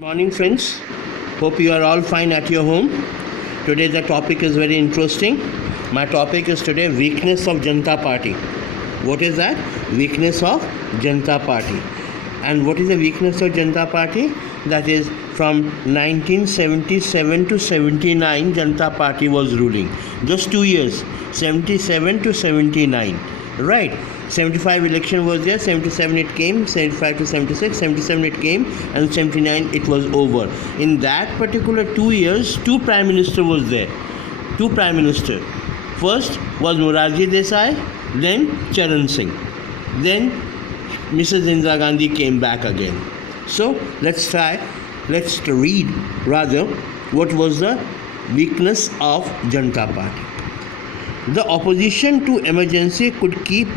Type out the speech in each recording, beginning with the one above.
Morning, friends. Hope you are all fine at your home. Today the topic is very interesting. My topic is today weakness of Janata Party. What is that? Weakness of Janata Party. And what is the weakness of Janata Party? That is from 1977 to 79 Janata Party was ruling. Just 2 years, 77 to 79. Right? 75 election was there, 77 it came, 75 to 76, 77 it came, and 79 it was over. In that particular 2 years, two prime minister was there. Two prime minister. First was Morarji Desai, then Charan Singh. Then Mrs. Indira Gandhi came back again. So let's read rather what was the weakness of Janata Party. The opposition to emergency could keep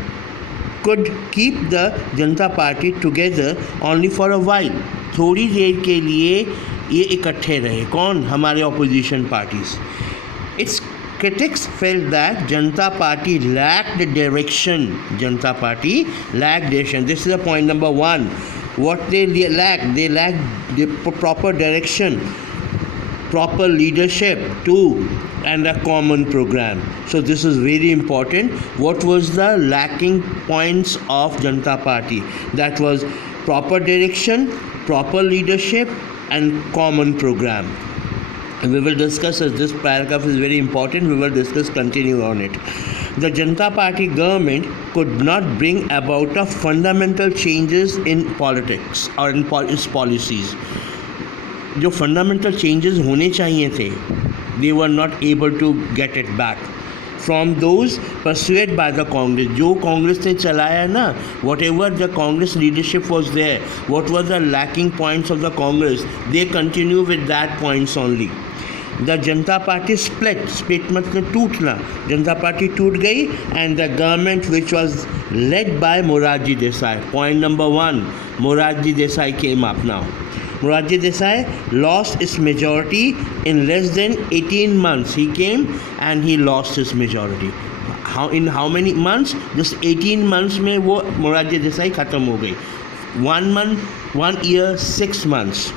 the Janata Party together only for a while. थोड़ी देर के लिए ये इकट्ठे रहे. कौन? हमारे opposition parties. Its critics felt that Janata Party lacked direction. Janata Party lacked direction. This is the point number one. What they lacked the proper direction, proper leadership too, and a common program. So this is very important. What was the lacking points of Janata Party? That was proper direction, proper leadership, and common program. We will discuss, as this paragraph is very important, we will discuss, continue on it. The Janata Party government could not bring about a fundamental changes in politics or in its policies. जो fundamental changes होने चाहिए थे, they were not able to get it back from those pursued by the Congress. जो कांग्रेस ने चलाया ना, whatever the Congress leadership was there, what were the lacking points of the Congress, they continue with that points only. The Janata Party split मतलब टूटना. Janata Party टूट गई and the government which was led by Morarji Desai. Point number one, Morarji Desai came up now. Morarji Desai lost his majority in less than 18 months. He came and he lost his majority. In how many months? Just 18 months में वो Morarji Desai खत्म हो गई. 1 month, 1 year, 6 months.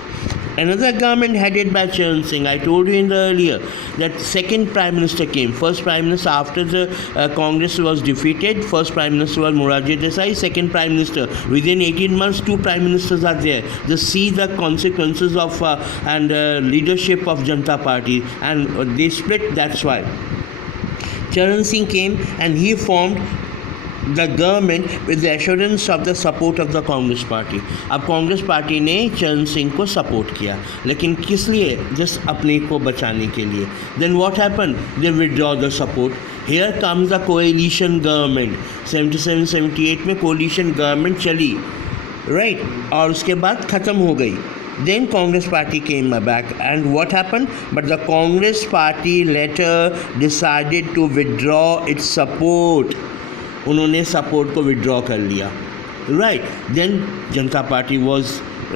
Another government headed by Charan Singh. I told you in the earlier that second prime minister came. First prime minister after the Congress was defeated. First prime minister was Morarji Desai. Second prime minister. Within 18 months, two prime ministers are there. Just see the consequences of and leadership of Janata Party, and they split. That's why Charan Singh came and he formed the government with the assurance of the support of the Congress party. अब Congress party ने चरण सिंह को support किया, लेकिन किस लिए? Just अपने को बचाने के लिए. Then what happened? They withdraw the support. Here comes the coalition government. 77-78 में coalition government चली, right? और उसके बाद ख़त्म हो गई. Then Congress party came back, and what happened? But the Congress party later decided to withdraw its support. उन्होंने support को विड्रॉ कर लिया. Right. Then Janata party was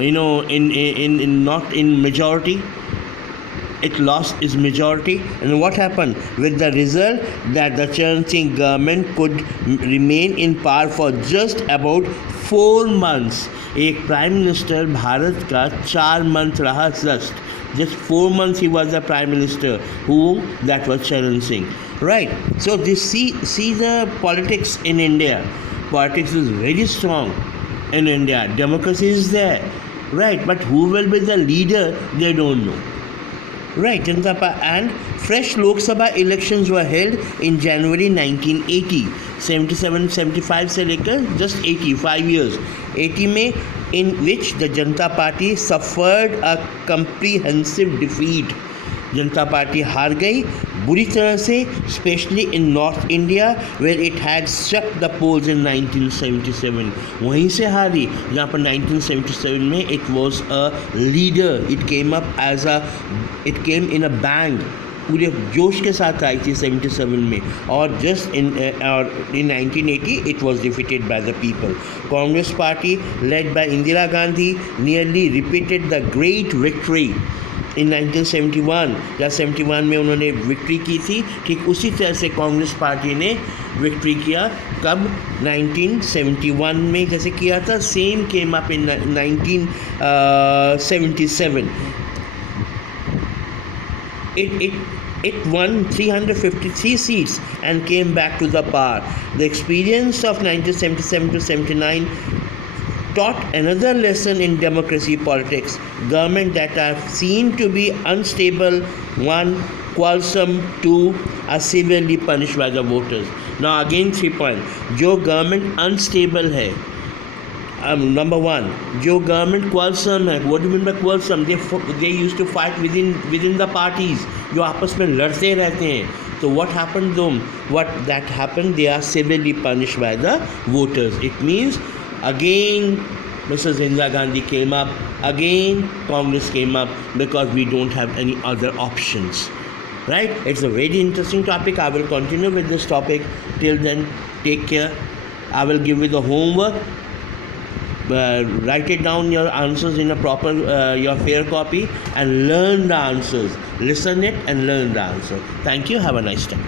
in not in majority. It lost its majority, and what happened with the result that the Charan Singh government could remain in power for just about 4 months. एक prime minister Bharat का 4 month रहा. Just 4 months he was the prime minister. Who? That was Charan Singh. Right. So this see the politics in India. Politics is very strong in India. Democracy is there. Right. But who will be the leader? They don't know. Right. And fresh Lok Sabha elections were held in January 1980. 77-75 से लेकर just 85 years. 80 में in which the Janata Party suffered a comprehensive defeat. Janata party हार गई बुरी तरह से, specially in north India where it had struck the polls in 1977. वहीं से हारी जहाँ पर 1977 में it was a leader. It came in a bang. पूरे जोश के साथ आई थी 77 में, और just in 1980 it was defeated by the people. Congress party led by Indira Gandhi nearly repeated the great victory in 1971, जब 71 में उन्होंने विक्ट्री की थी, ठीक उसी तरह से कांग्रेस पार्टी ने विक्ट्री किया। कब? 1971 में जैसे किया था, same came up in 1977. It won 353 seats and came back to the power. The experience of 1977 to 79 taught another lesson in democracy politics. Government that are seen to be unstable, 1, quarrelsome, 2, are severely punished by the voters. Now again 3 points. जो government unstable है, number 1, जो government quarrelsome है, what do you mean by quarrelsome? They used to fight within the parties, जो आपस में लड़ते रहते हैं. So what happened though? What that happened, they are severely punished by the voters. It means again Mrs. Indira Gandhi came up, again Congress came up, because we don't have any other options. Right? It's a very interesting topic. I will continue with this topic. Till then, take care. I will give you the homework. Write it down, your answers in a proper your fair copy, and learn the answers. Listen it and learn the answer. Thank you. Have a nice time.